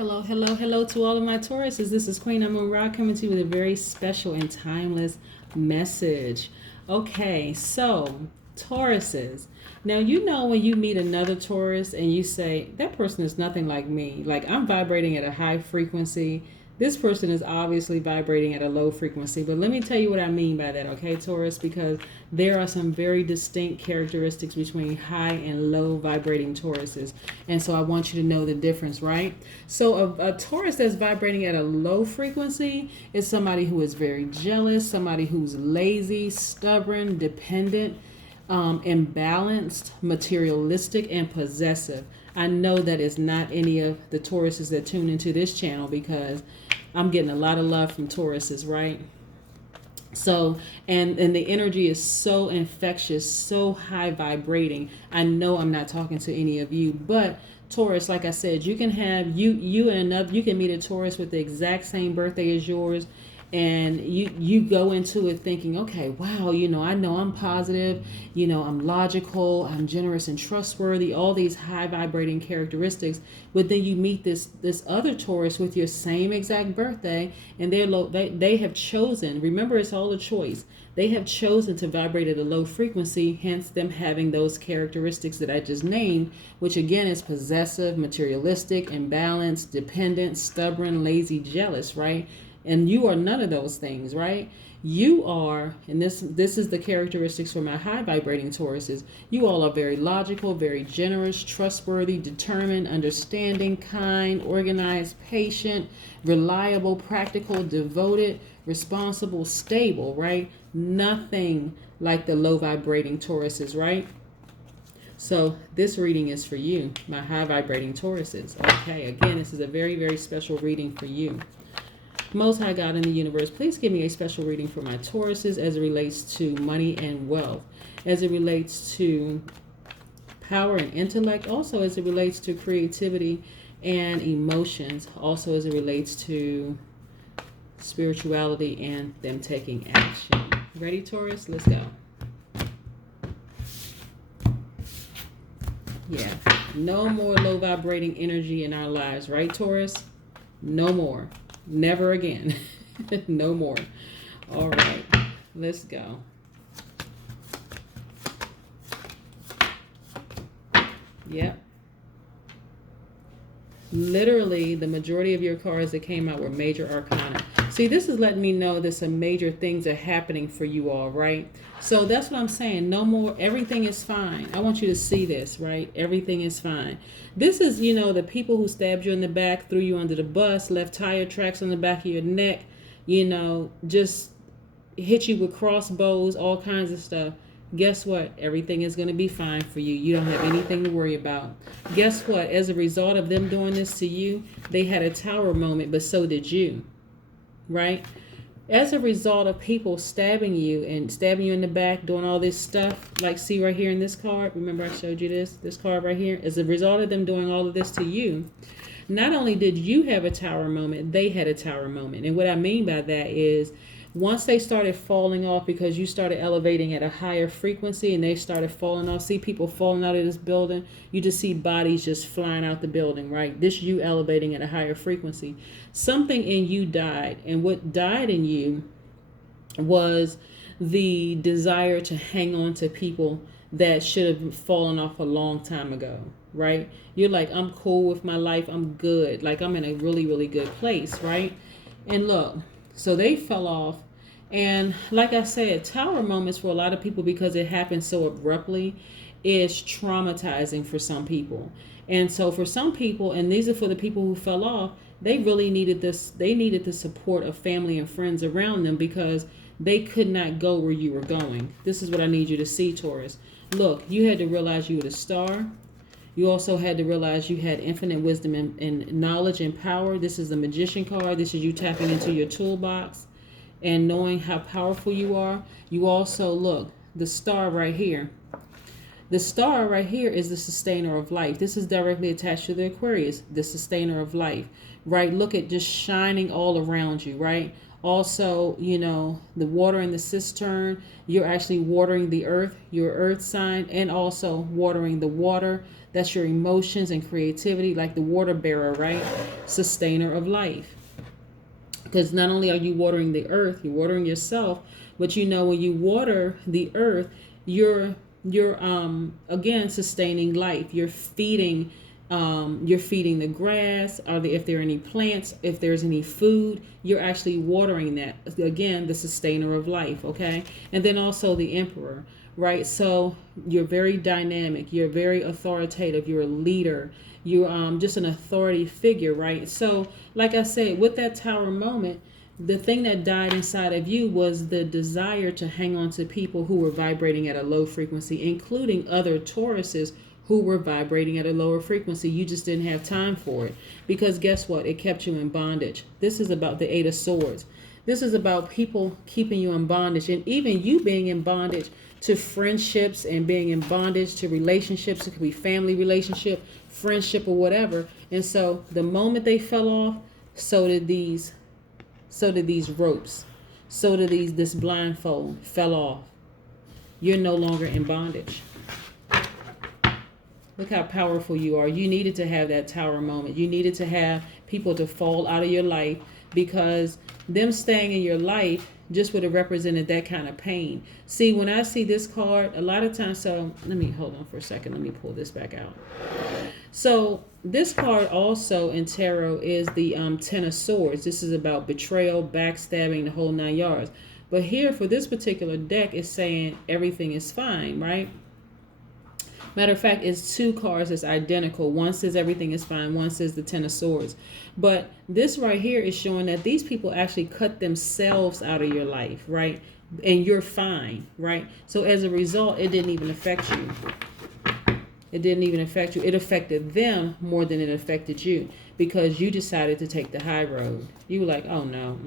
Hello, hello, hello to all of my Tauruses. This is Queen Amun Ra coming to you with a very special and timeless message. Okay, so Tauruses. Now, you know when you meet another Taurus and you say, that person is nothing like me. Like, I'm vibrating at a high frequency. This person is obviously vibrating at a low frequency. But let me tell you what I mean by that, okay, Taurus? Because there are some very distinct characteristics between high and low vibrating Tauruses. And so I want you to know the difference, right? So a Taurus that's vibrating at a low frequency is somebody who is very jealous, somebody who's lazy, stubborn, dependent, imbalanced, materialistic, and possessive. I know that it's not any of the Tauruses that tune into this channel because I'm getting a lot of love from Tauruses, right? So, and the energy is so infectious, so high vibrating. I know I'm not talking to any of you, but Taurus, like I said, you can have you and another, you can meet a Taurus with the exact same birthday as yours, and you go into it thinking, okay, wow, I know I'm positive, I'm logical, I'm generous and trustworthy, all these high vibrating characteristics. But then you meet this other Taurus with your same exact birthday, and they have chosen, remember, it's all a choice, they have chosen to vibrate at a low frequency, hence them having those characteristics that I just named, which again is possessive, materialistic, imbalanced, dependent, stubborn, lazy, jealous, right? And you are none of those things, right? You are, and this is the characteristics for my high vibrating Tauruses. You all are very logical, very generous, trustworthy, determined, understanding, kind, organized, patient, reliable, practical, devoted, responsible, stable, right? Nothing like the low vibrating Tauruses, right? So this reading is for you, my high vibrating Tauruses. Okay, again, this is a very, very special reading for you. Most High God in the universe, please give me a special reading for my Tauruses as it relates to money and wealth, as it relates to power and intellect, also as it relates to creativity and emotions, also as it relates to spirituality and them taking action. Ready, Taurus? Let's go. Yeah, no more low vibrating energy in our lives, right, Taurus? No more. Never again. No more. All right, let's go. Yep. Literally, the majority of your cards that came out were major arcana. See, this is letting me know that some major things are happening for you all, right? So that's what I'm saying. No more, everything is fine. I want you to see this, right? Everything is fine. This is, the people who stabbed you in the back, threw you under the bus, left tire tracks on the back of your neck, just hit you with crossbows, all kinds of stuff. Guess what? Everything is going to be fine for you. You don't have anything to worry about. Guess what? As a result of them doing this to you, they had a tower moment, but so did you, right? As a result of people stabbing you in the back, doing all this stuff, like see right here in this card, remember I showed you this card right here? As a result of them doing all of this to you, not only did you have a tower moment, they had a tower moment. And what I mean by that is once they started falling off because you started elevating at a higher frequency and they started falling off, see people falling out of this building, you just see bodies just flying out the building, right? This you elevating at a higher frequency. Something in you died, and what died in you was the desire to hang on to people that should have fallen off a long time ago, right? You're like, I'm cool with my life, I'm good, like I'm in a really, really good place, right? And look, so they fell off. And like I said, tower moments for a lot of people, because it happened so abruptly, is traumatizing for some people. And so for some people, and these are for the people who fell off, they really needed this. They needed the support of family and friends around them because they could not go where you were going. This is what I need you to see, Taurus. Look, you had to realize you were the star. You also had to realize you had infinite wisdom and knowledge and power. This is the Magician card. This is you tapping into your toolbox and knowing how powerful you are. You also, look, the star right here. The star right here is the sustainer of life. This is directly attached to the Aquarius, the sustainer of life, right? Look at just shining all around you, right? Also, the water in the cistern, you're actually watering the earth, your earth sign, and also watering the water. That's your emotions and creativity, like the water bearer, right? Sustainer of life. Because not only are you watering the earth, you're watering yourself, but when you water the earth, you're again sustaining life. You're feeding the grass, if there are any plants, if there's any food, you're actually watering that. Again, the sustainer of life, okay? And then also the emperor, right? So you're very dynamic, you're very authoritative, you're a leader, you're just an authority figure, right? So like I said, with that tower moment, the thing that died inside of you was the desire to hang on to people who were vibrating at a low frequency, including other Tauruses who were vibrating at a lower frequency. You just didn't have time for it, because guess what? It kept you in bondage. This is about the Eight of Swords. This is about people keeping you in bondage, and even you being in bondage to friendships and being in bondage to relationships. It could be family relationship, friendship, or whatever. And so the moment they fell off, so did these ropes. So did this blindfold fell off. You're no longer in bondage. Look how powerful you are. You needed to have that tower moment. You needed to have people to fall out of your life, because them staying in your life just would have represented that kind of pain. See, when I see this card, a lot of times, so let me hold on for a second. Let me pull this back out. So this card also in tarot is the Ten of Swords. This is about betrayal, backstabbing, the whole 9 yards. But here for this particular deck, it's saying everything is fine, right? Matter of fact, it's 2 cards that's identical. One says everything is fine. One says the Ten of Swords. But this right here is showing that these people actually cut themselves out of your life, right? And you're fine, right? So as a result, it didn't even affect you. It didn't even affect you. It affected them more than it affected you, because you decided to take the high road. You were like, oh no,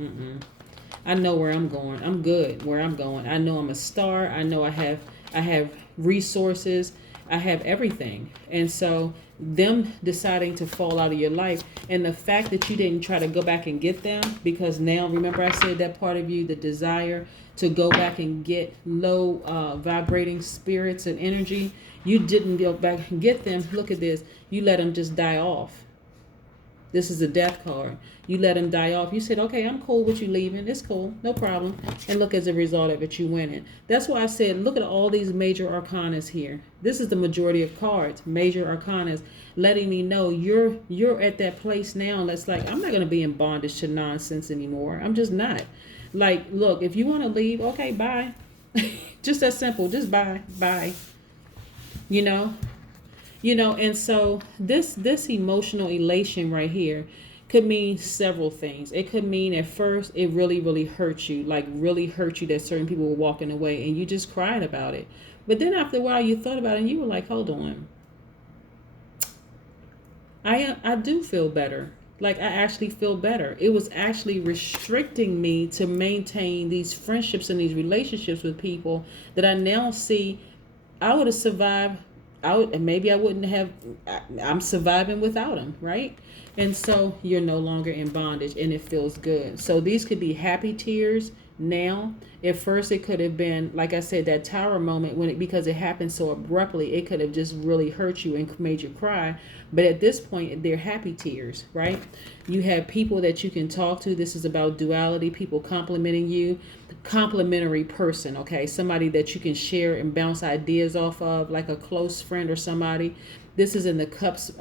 I know where I'm going. I'm good where I'm going. I know I'm a star. I know I have resources. I have everything. And so them deciding to fall out of your life, and the fact that you didn't try to go back and get them, because now, remember I said that part of you, the desire to go back and get low vibrating spirits and energy, you didn't go back and get them. Look at this. You let them just die off. This is a death card. You let them die off. You said, okay, I'm cool with you leaving. It's cool. No problem. And look, as a result of it, you winning. That's why I said, look at all these major arcanas here. This is the majority of cards, major arcanas, letting me know you're at that place now that's like, I'm not going to be in bondage to nonsense anymore. I'm just not. Like, look, if you want to leave, okay, bye. Just that simple. Just bye. And so this emotional elation right here could mean several things. It could mean at first it really, really hurt you, that certain people were walking away and you just cried about it. But then after a while you thought about it and you were like, hold on. I do feel better. Like, I actually feel better. It was actually restricting me to maintain these friendships and these relationships with people that I now see I would have survived out, and maybe I wouldn't have. I'm surviving without them, right? And so you're no longer in bondage, and it feels good. So these could be happy tears now. At first it could have been, like I said, that tower moment, because it happened so abruptly, it could have just really hurt you and made you cry. But at this point, they're happy tears, right? You have people that you can talk to. This is about duality, people complimenting you. Complimentary person, okay? Somebody that you can share and bounce ideas off of, like a close friend or somebody. This is in the cups,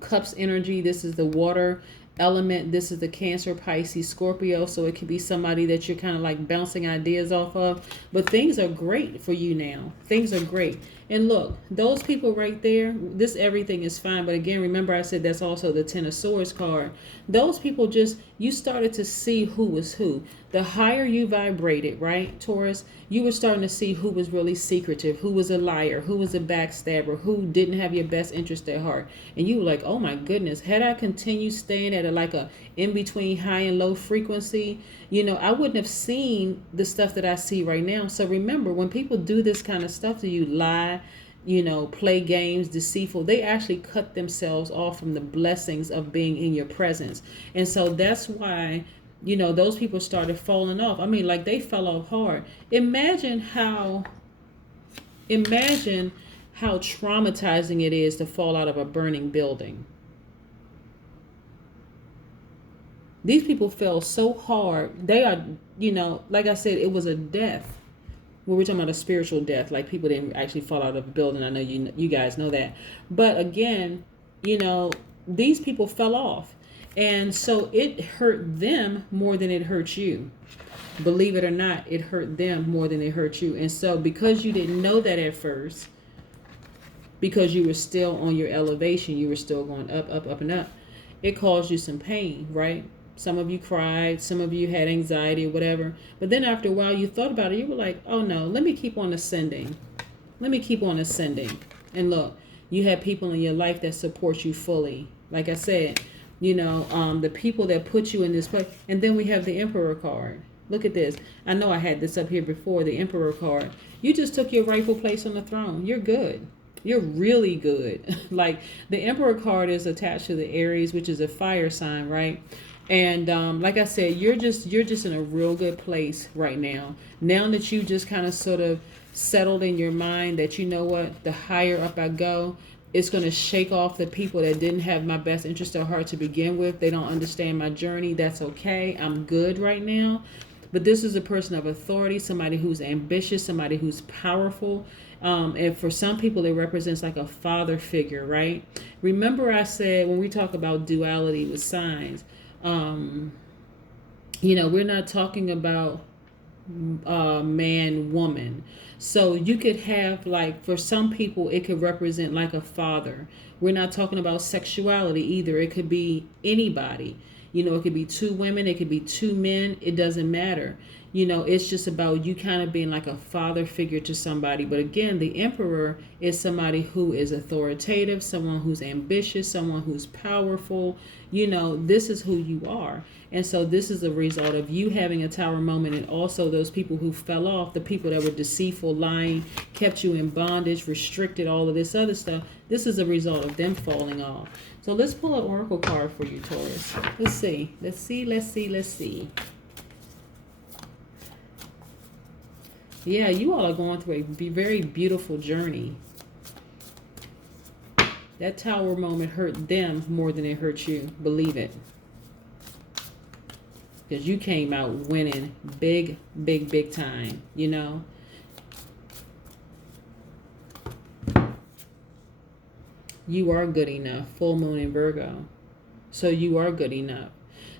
cups energy. This is the water element. This is the Cancer, Pisces, Scorpio. So it could be somebody that you're kind of like bouncing ideas off of. But things are great for you now. Things are great. And look, those people right there, this everything is fine. But again, remember I said that's also the Ten of Swords card. Those people you started to see who was who. The higher you vibrated, right, Taurus, you were starting to see who was really secretive, who was a liar, who was a backstabber, who didn't have your best interest at heart. And you were like, oh my goodness, had I continued staying at a in-between high and low frequency, I wouldn't have seen the stuff that I see right now. So remember, when people do this kind of stuff to you, lie, play games, deceitful. They actually cut themselves off from the blessings of being in your presence. And so that's why, those people started falling off. I mean, like, they fell off hard. Imagine how traumatizing it is to fall out of a burning building. These people fell so hard. They are, like I said, it was a death. Well, we're talking about a spiritual death. Like, people didn't actually fall out of a building. I know you guys know that. But again, these people fell off. And so it hurt them more than it hurt you. Believe it or not, it hurt them more than it hurt you. And so because you didn't know that at first, because you were still on your elevation, you were still going up, up, up, and up, it caused you some pain, right? Some of you cried, some of you had anxiety or whatever. But then after a while, you thought about it. You were like, oh no, let me keep on ascending. Let me keep on ascending. And look, you have people in your life that support you fully. Like I said, the people that put you in this place. And then we have the Emperor card. Look at this. I know I had this up here before, the Emperor card. You just took your rightful place on the throne. You're good. You're really good. Like, the Emperor card is attached to the Aries, which is a fire sign, right? And like I said, you're just in a real good place right now. Now that you just kind of sort of settled in your mind that, you know what, the higher up I go, it's going to shake off the people that didn't have my best interest at heart to begin with. They don't understand my journey. That's okay. I'm good right now. But this is a person of authority, somebody who's ambitious, somebody who's powerful. And for some people, it represents like a father figure, right? Remember I said when we talk about duality with signs, we're not talking about man, woman. So you could have, like, for some people, it could represent like a father. We're not talking about sexuality either. It could be anybody. It could be two women, it could be two men, it doesn't matter. It's just about you kind of being like a father figure to somebody. But again, the Emperor is somebody who is authoritative, someone who's ambitious, someone who's powerful. This is who you are. And so this is a result of you having a tower moment, and also those people who fell off, the people that were deceitful, lying, kept you in bondage, restricted, all of this other stuff. This is a result of them falling off. So let's pull an oracle card for you, Taurus. Let's see. Yeah, you all are going through a very beautiful journey. That tower moment hurt them more than it hurt you. Believe it. Because you came out winning big, big, big time, You are good enough. Full moon in Virgo. So you are good enough.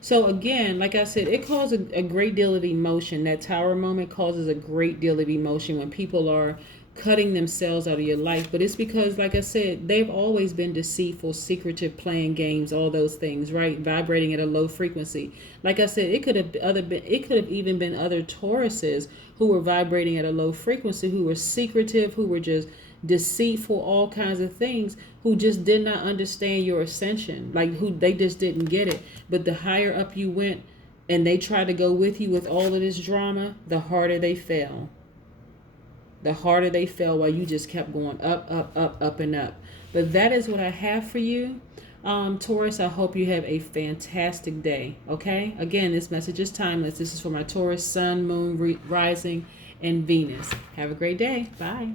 So again, like I said, it causes a great deal of emotion. That tower moment causes a great deal of emotion when people are cutting themselves out of your life. But it's because, like I said, they've always been deceitful, secretive, playing games, all those things, right? Vibrating at a low frequency. Like I said, it could have even been other Tauruses who were vibrating at a low frequency, who were secretive, who were just deceitful, all kinds of things, who just did not understand your ascension, like who they just didn't get it. But the higher up you went and they tried to go with you with all of this drama, the harder they fell. The harder they fell while you just kept going up, up, up, up, and up. But that is what I have for you, Taurus. I hope you have a fantastic day. Okay? Again, this message is timeless. This is for my Taurus, Sun, Moon, Rising, and Venus. Have a great day. Bye.